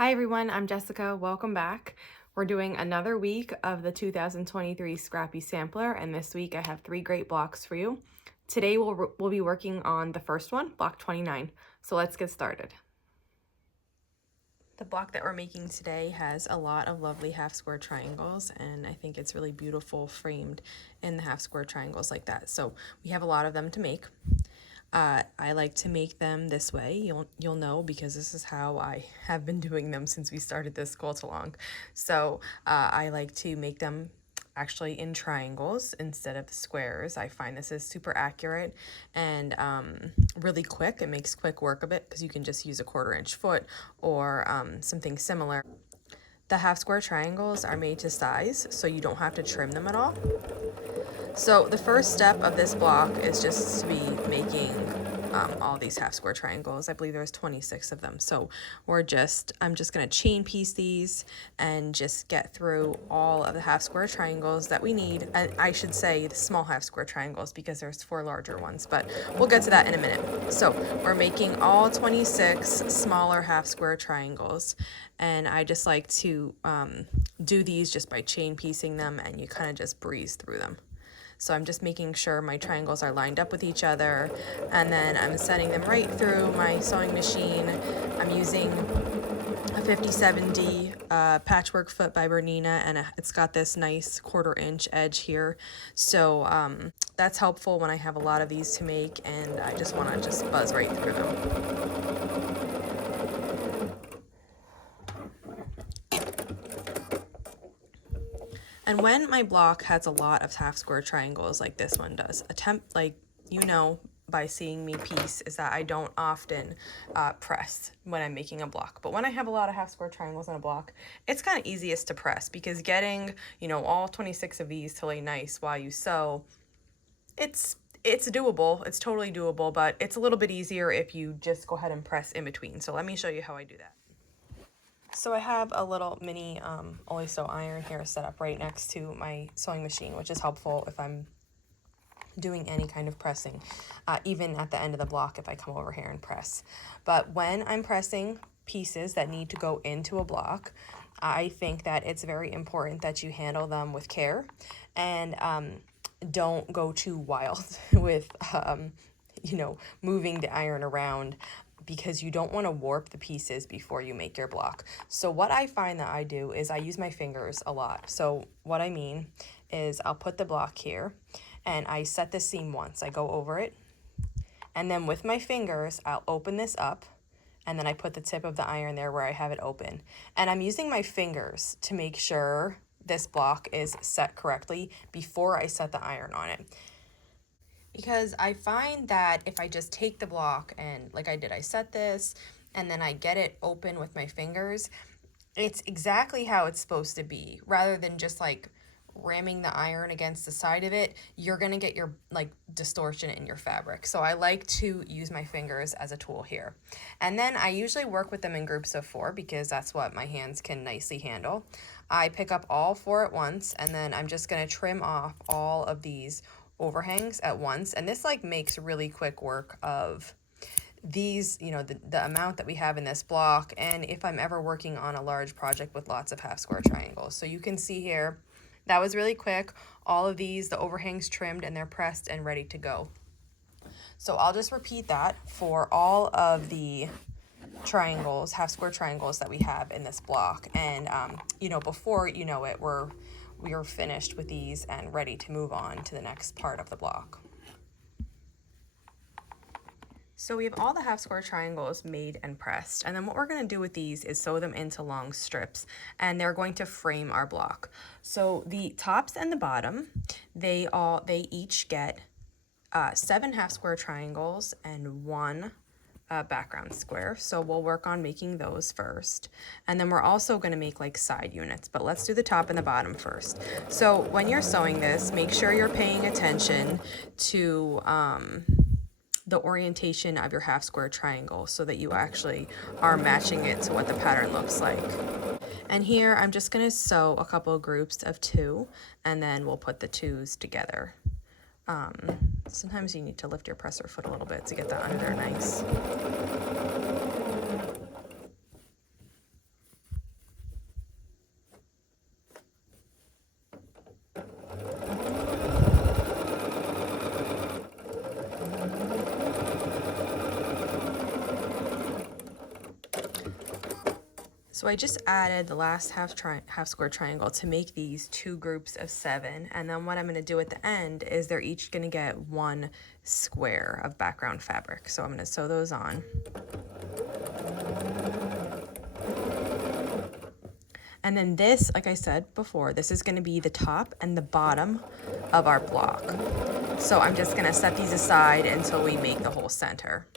Hi everyone, I'm Jessica. Welcome back. We're doing another week of the 2023 Scrappy Sampler, and this week I have 3 great blocks for you. Today we'll be working on the first one, block 29. So let's get started. The block that we're making today has a lot of lovely half square triangles, and I think it's really beautiful framed in the half square triangles like that. So we have a lot of them to make. I like to make them this way. You'll know because this is how I have been doing them since we started this quilt along. So I like to make them actually in triangles instead of squares. I find this is super accurate and really quick. It makes quick work of it because you can just use a 1/4 inch foot or something similar. The half square triangles are made to size, so you don't have to trim them at all. So the first step of this block is just to be making all these half square triangles. I believe there's 26 of them. So I'm just gonna chain piece these and just get through all of the half square triangles that we need. And I should say the small half square triangles because there's 4 larger ones, but we'll get to that in a minute. So we're making all 26 smaller half square triangles. And I just like to do these just by chain piecing them, and you kind of just breeze through them. So I'm just making sure my triangles are lined up with each other, and then I'm setting them right through my sewing machine. I'm using a 57D patchwork foot by Bernina, and it's got this nice 1/4 inch edge here. So that's helpful when I have a lot of these to make, and I just want to just buzz right through them. And when my block has a lot of half square triangles like this one does, by seeing me piece, is that I don't often press when I'm making a block. But when I have a lot of half square triangles on a block, it's kind of easiest to press because getting, all 26 of these to lay nice while you sew, it's doable. It's totally doable, but it's a little bit easier if you just go ahead and press in between. So let me show you how I do that. So I have a little mini Ollie Sew iron here set up right next to my sewing machine, which is helpful if I'm doing any kind of pressing, even at the end of the block if I come over here and press. But when I'm pressing pieces that need to go into a block, I think that it's very important that you handle them with care and don't go too wild with, moving the iron around, because you don't want to warp the pieces before you make your block. So what I find that I do is I use my fingers a lot. So what I mean is I'll put the block here and I set the seam once. I go over it, and then with my fingers I'll open this up, and then I put the tip of the iron there where I have it open. And I'm using my fingers to make sure this block is set correctly before I set the iron on it. Because I find that if I just take the block and, like I did, I set this and then I get it open with my fingers, it's exactly how it's supposed to be. Rather than just like ramming the iron against the side of it, you're gonna get your distortion in your fabric. So I like to use my fingers as a tool here. And then I usually work with them in groups of 4 because that's what my hands can nicely handle. I pick up all 4 at once, and then I'm just gonna trim off all of these overhangs at once, and this makes really quick work of these, the amount that we have in this block, and if I'm ever working on a large project with lots of half square triangles. So you can see here, that was really quick. All of these, the overhangs trimmed, and they're pressed and ready to go. So I'll just repeat that for all of the triangles, half square triangles that we have in this block, and before you know it, we are finished with these and ready to move on to the next part of the block. So we have all the half square triangles made and pressed, and then what we're going to do with these is sew them into long strips, and they're going to frame our block. So the tops and the bottom, they each get 7 half square triangles and 1 background square. So we'll work on making those first, and then we're also going to make side units, but let's do the top and the bottom first. So when you're sewing this, make sure you're paying attention to the orientation of your half square triangle so that you actually are matching it to what the pattern looks like. And here I'm just going to sew a couple of groups of 2, and then we'll put the 2s together. Sometimes you need to lift your presser foot a little bit to get that under there nice. So I just added the last half square triangle to make these 2 groups of 7, and then what I'm going to do at the end is they're each going to get 1 square of background fabric. So I'm going to sew those on. And then this, like I said before, this is going to be the top and the bottom of our block. So I'm just going to set these aside until we make the whole center.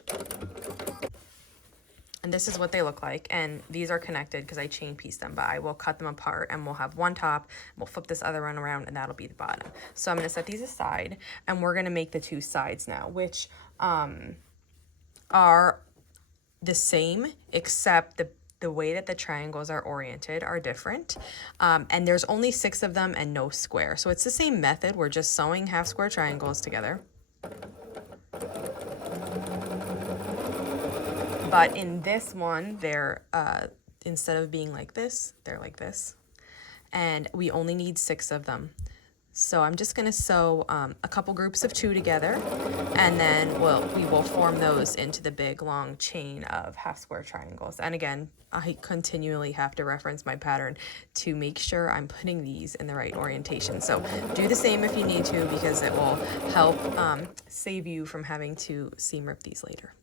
And this is what they look like, and these are connected because I chain pieced them, but I will cut them apart and we'll have one top, we'll flip this other one around, and that'll be the bottom. So I'm going to set these aside, and we're going to make the 2 sides now, which are the same, except the way that the triangles are oriented are different. And there's only 6 of them and no square. So it's the same method, we're just sewing half square triangles together. But in this one, they're, instead of being like this, they're like this. And we only need 6 of them. So I'm just going to sew a couple groups of 2 together, and then we will form those into the big long chain of half square triangles. And again, I continually have to reference my pattern to make sure I'm putting these in the right orientation. So do the same if you need to, because it will help save you from having to seam rip these later.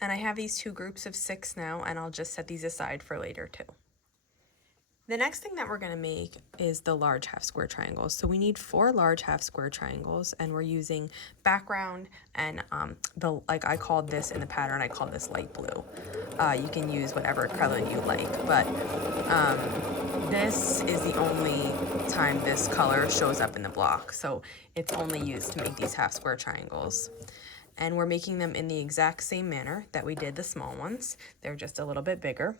And I have these 2 groups of 6 now, and I'll just set these aside for later too. The next thing that we're going to make is the large half square triangles. So we need 4 large half square triangles, and we're using background and like I called this in the pattern, I called this light blue. You can use whatever color you like, but this is the only time this color shows up in the block. So it's only used to make these half square triangles. And we're making them in the exact same manner that we did the small ones. They're just a little bit bigger.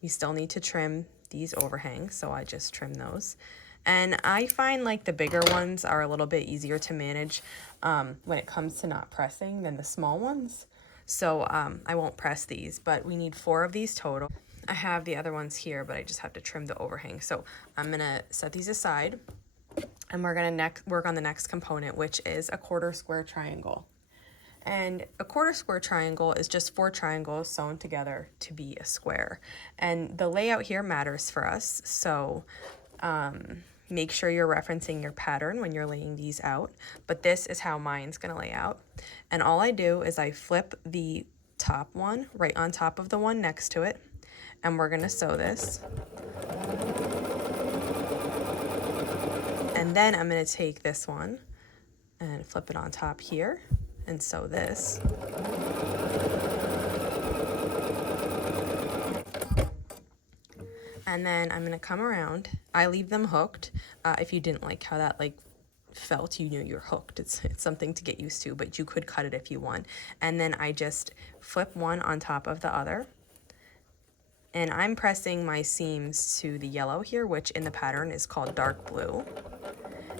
We still need to trim these overhangs, so I just trim those. And I find like the bigger ones are a little bit easier to manage when it comes to not pressing than the small ones. So I won't press these, but we need 4 of these total. I have the other ones here, but I just have to trim the overhang. So I'm gonna set these aside, and we're gonna work on the next component, which is a 1/4 square triangle. And a 1/4 square triangle is just 4 triangles sewn together to be a square. And the layout here matters for us, so make sure you're referencing your pattern when you're laying these out. But this is how mine's gonna lay out. And all I do is I flip the top one right on top of the one next to it, and we're gonna sew this. And then I'm gonna take this one and flip it on top here and sew this. And then I'm gonna come around. I leave them hooked. If you didn't like how that felt, you knew you're hooked. It's something to get used to, but you could cut it if you want. And then I just flip one on top of the other. And I'm pressing my seams to the yellow here, which in the pattern is called dark blue.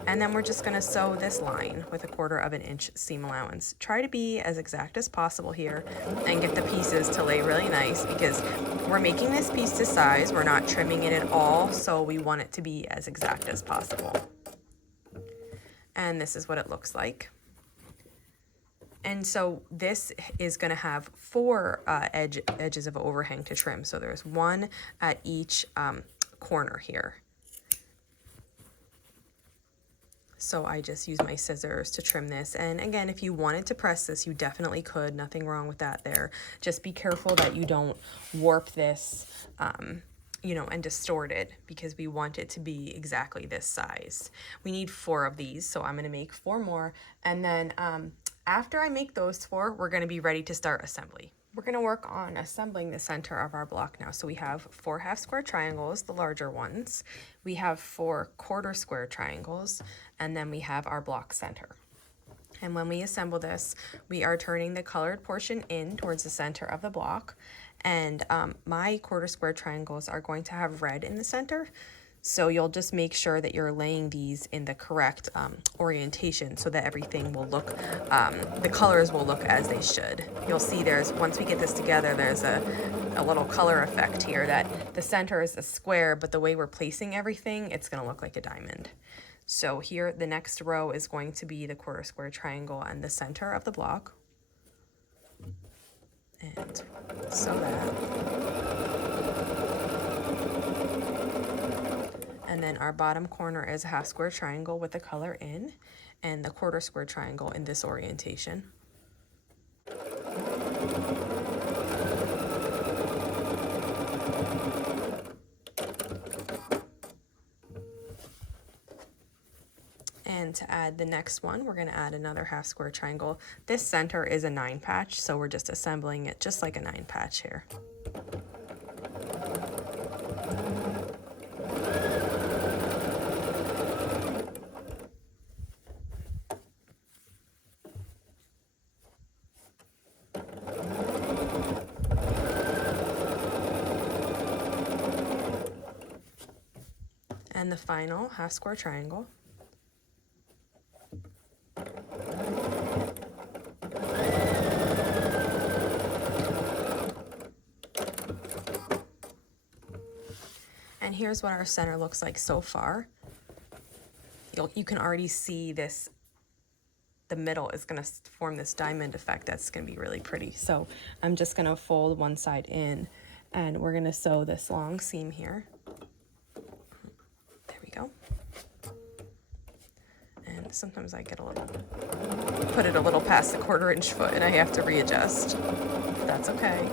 And then we're just gonna sew this line with a 1/4 of an inch seam allowance. Try to be as exact as possible here and get the pieces to lay really nice, because we're making this piece to size. We're not trimming it at all, so we want it to be as exact as possible. And this is what it looks like. And so this is gonna have 4 edges of overhang to trim. So there's 1 at each corner here. So I just use my scissors to trim this. And again, if you wanted to press this, you definitely could. Nothing wrong with that there. Just be careful that you don't warp this, you know, and distort it, because we want it to be exactly this size. We need 4 of these, so I'm gonna make 4 more. And then after I make those 4, we're gonna be ready to start assembly. We're gonna work on assembling the center of our block now. So we have 4 half square triangles, the larger ones. We have 4 1/4 square triangles, and then we have our block center. And when we assemble this, we are turning the colored portion in towards the center of the block. And my 1/4 square triangles are going to have red in the center. So you'll just make sure that you're laying these in the correct orientation so that everything will look, the colors will look as they should. You'll see once we get this together, there's a little color effect here that the center is a square, but the way we're placing everything, it's gonna look like a diamond. So here, the next row is going to be the 1/4 square triangle and the center of the block. and sew that. And then our bottom corner is a half square triangle with the color in, and the quarter square triangle in this orientation. And to add the next one, we're going to add another half square triangle. This center is a 9 patch, so we're just assembling it just like a 9 patch here. And the final half square triangle. And here's what our center looks like so far. You can already see this, the middle is going to form this diamond effect that's going to be really pretty. So I'm just going to fold one side in, and we're going to sew this long seam here. There we go. And sometimes I get put it a little past the 1/4 inch foot and I have to readjust. That's okay.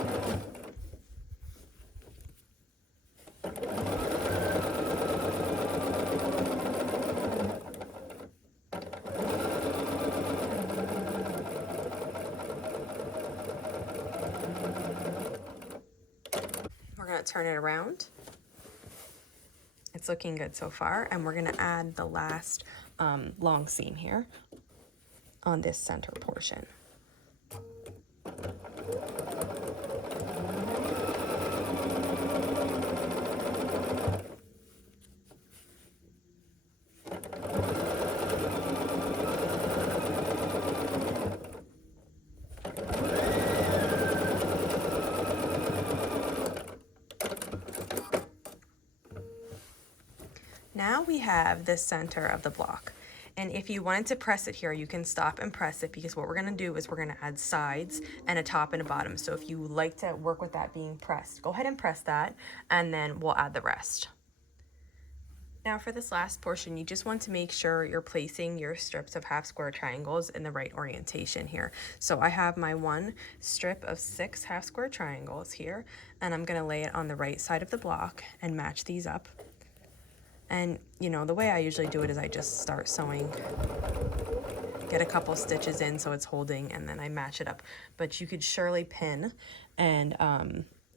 We're going to turn it around. It's looking good so far, and we're going to add the last long seam here on this center portion. Now we have the center of the block. And if you wanted to press it here, you can stop and press it, because what we're going to do is we're going to add sides and a top and a bottom. So if you like to work with that being pressed, go ahead and press that, and then we'll add the rest. Now for this last portion, you just want to make sure you're placing your strips of half square triangles in the right orientation here. So I have my one strip of 6 half square triangles here, and I'm going to lay it on the right side of the block and match these up. And, you know, the way I usually do it is I just start sewing, get a couple stitches in so it's holding, and then I match it up. But you could surely pin, and,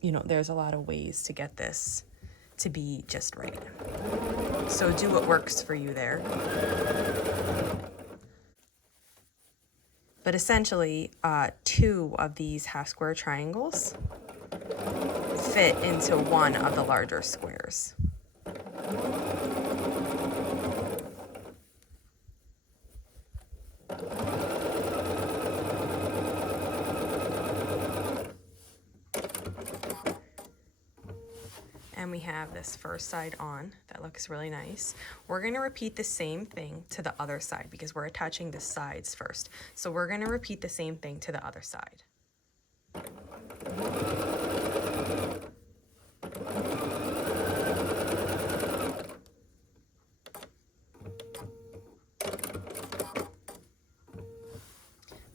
you know, there's a lot of ways to get this to be just right. So do what works for you there. But essentially, 2 of these half square triangles fit into one of the larger squares. And we have this first side on. That looks really nice. We're going to repeat the same thing to the other side because we're attaching the sides first. So we're going to repeat the same thing to the other side.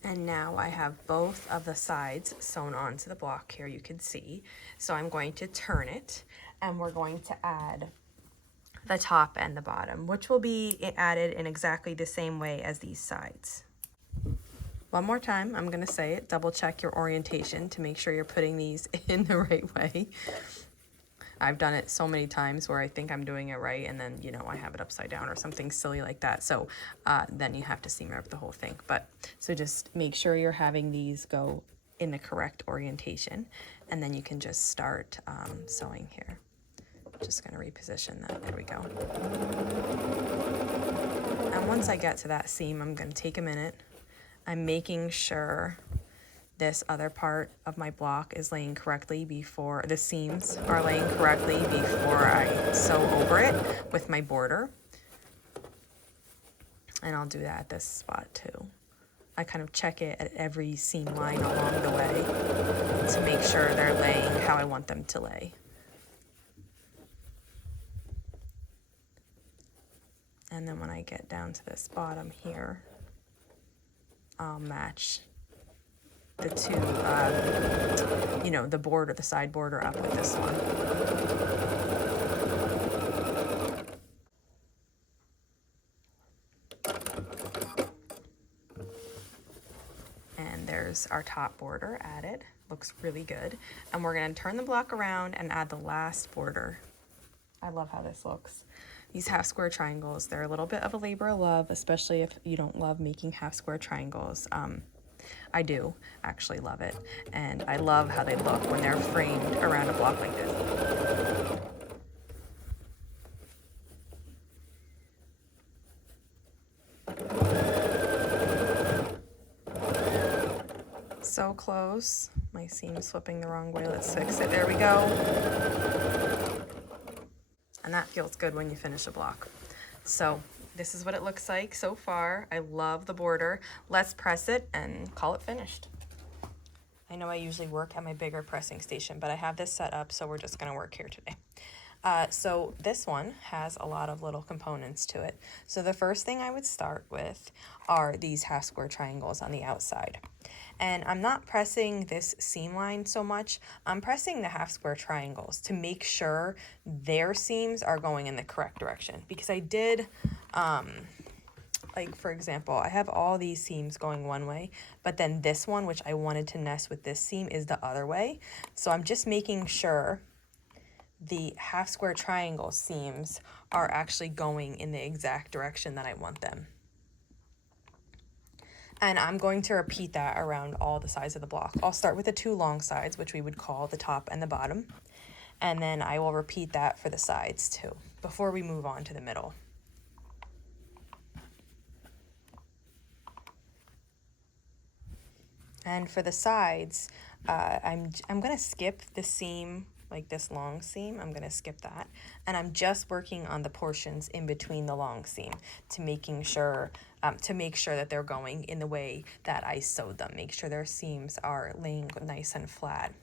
And now I have both of the sides sewn onto the block here, you can see. So I'm going to turn it, and we're going to add the top and the bottom, which will be added in exactly the same way as these sides. One more time, I'm going to say it, double check your orientation to make sure you're putting these in the right way. I've done it so many times where I think I'm doing it right, and then, you know, I have it upside down or something silly like that. So then you have to seam rip the whole thing. But so just make sure you're having these go in the correct orientation, and then you can just start sewing here. Just going to reposition that. There we go. And once I get to that seam, I'm going to take a minute. I'm making sure this other part of my block is laying correctly before the seams are laying correctly before I sew over it with my border. And I'll do that at this spot too. I kind of check it at every seam line along the way to make sure they're laying how I want them to lay. And then when I get down to this bottom here, I'll match the two, you know, the border, the side border up with this one. And there's our top border added. Looks really good. And we're gonna turn the block around and add the last border. I love how this looks. These half square triangles, they're a little bit of a labor of love, especially if you don't love making half square triangles. I do actually love it, and I love how they look when they're framed around a block like this. So close. My seam's flipping the wrong way. Let's fix it. There we go. And that feels good when you finish a block. So this is what it looks like so far. I love the border. Let's press it and call it finished. I know I usually work at my bigger pressing station, but I have this set up, so we're just gonna work here today. So this one has a lot of little components to it. So the first thing I would start with are these half square triangles on the outside. And I'm not pressing this seam line so much, I'm pressing the half square triangles to make sure their seams are going in the correct direction. Because I did, like for example, I have all these seams going one way, but then this one, which I wanted to nest with this seam, is the other way. So I'm just making sure the half square triangle seams are actually going in the exact direction that I want them. And I'm going to repeat that around all the sides of the block. I'll start with the two long sides, which we would call the top and the bottom. And then I will repeat that for the sides too, before we move on to the middle. And for the sides, I'm gonna skip the seam, like this long seam, I'm gonna skip that. And I'm just working on the portions in between the long seam to make sure that they're going in the way that I sewed them. Make sure their seams are laying nice and flat.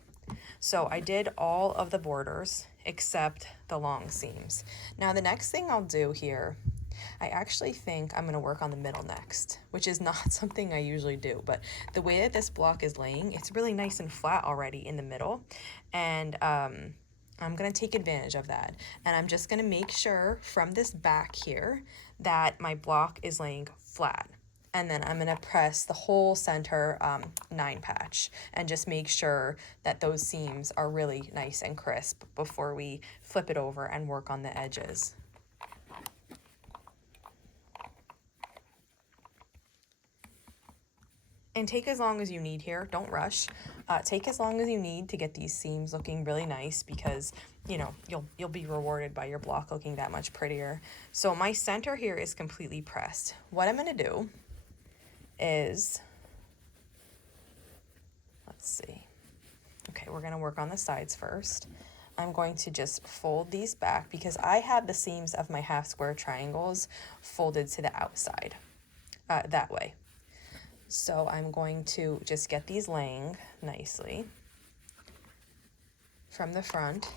So I did all of the borders except the long seams. Now the next thing I'll do here, I actually think I'm gonna work on the middle next, which is not something I usually do, but the way that this block is laying, it's really nice and flat already in the middle. And I'm gonna take advantage of that. And I'm just gonna make sure from this back here that my block is laying flat. And then I'm gonna press the whole center 9 patch and just make sure that those seams are really nice and crisp before we flip it over and work on the edges. And take as long as you need here, don't rush. Take as long as you need to get these seams looking really nice, because you know you'll be rewarded by your block looking that much prettier. So my center here is completely pressed. What I'm gonna do is, let's see. Okay, we're gonna work on the sides first. I'm going to just fold these back because I have the seams of my half square triangles folded to the outside, that way. So I'm going to just get these laying nicely from the front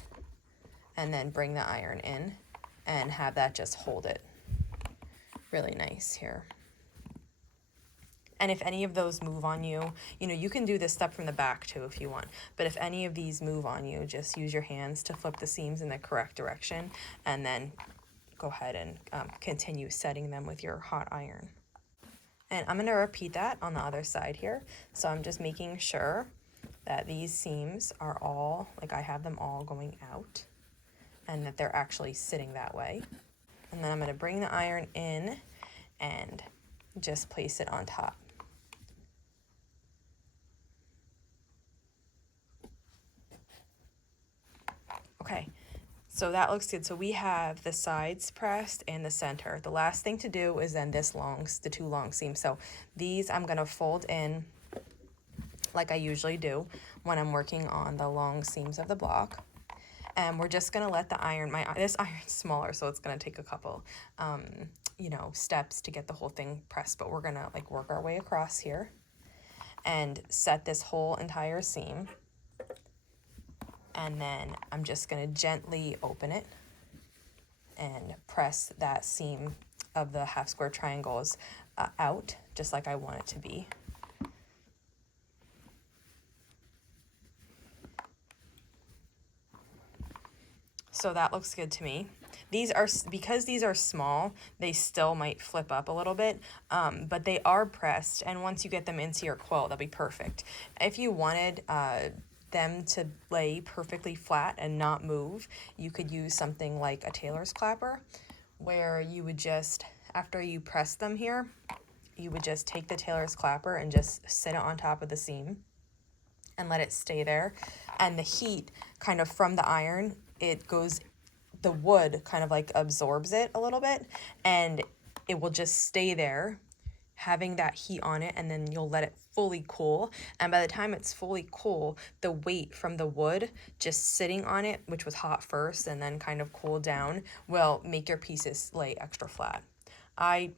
and then bring the iron in and have that just hold it really nice here. And if any of those move on you, you know, you can do this step from the back too if you want, but if any of these move on you, just use your hands to flip the seams in the correct direction and then go ahead and continue setting them with your hot iron. And I'm gonna repeat that on the other side here. So I'm just making sure that these seams are all, like I have them all going out and that they're actually sitting that way. And then I'm gonna bring the iron in and just place it on top. Okay. So that looks good. So we have the sides pressed and the center. The last thing to do is then the two long seams. So these I'm gonna fold in like I usually do when I'm working on the long seams of the block. And we're just gonna let the iron, this iron's smaller, so it's gonna take a couple, you know, steps to get the whole thing pressed, but we're gonna like work our way across here and set this whole entire seam. And then I'm just gonna gently open it and press that seam of the half square triangles out, just like I want it to be. So that looks good to me. These are, because these are small, they still might flip up a little bit, but they are pressed, and once you get them into your quilt, they'll be perfect. If you wanted them to lay perfectly flat and not move, you could use something like a tailor's clapper, where you would just, after you press them here, you would just take the tailor's clapper and just sit it on top of the seam and let it stay there. And the heat kind of from the iron, it goes, the wood kind of like absorbs it a little bit, and it will just stay there having that heat on it, and then you'll let it fully cool. And by the time it's fully cool, the weight from the wood just sitting on it, which was hot first and then kind of cooled down, will make your pieces lay extra flat. I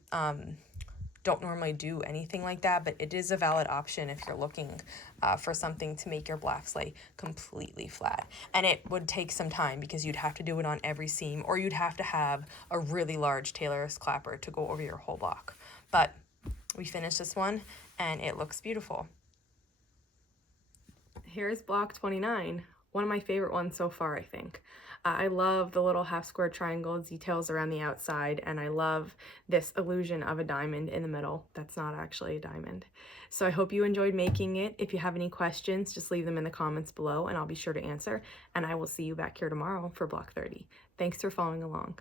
don't normally do anything like that, but it is a valid option if you're looking for something to make your blacks lay completely flat. And it would take some time because you'd have to do it on every seam, or you'd have to have a really large tailor's clapper to go over your whole block. But we finished this one and it looks beautiful. Here's block 29, one of my favorite ones so far, I think. I love the little half square triangle details around the outside, and I love this illusion of a diamond in the middle that's not actually a diamond. So I hope you enjoyed making it. If you have any questions, just leave them in the comments below and I'll be sure to answer, and I will see you back here tomorrow for block 30. Thanks for following along.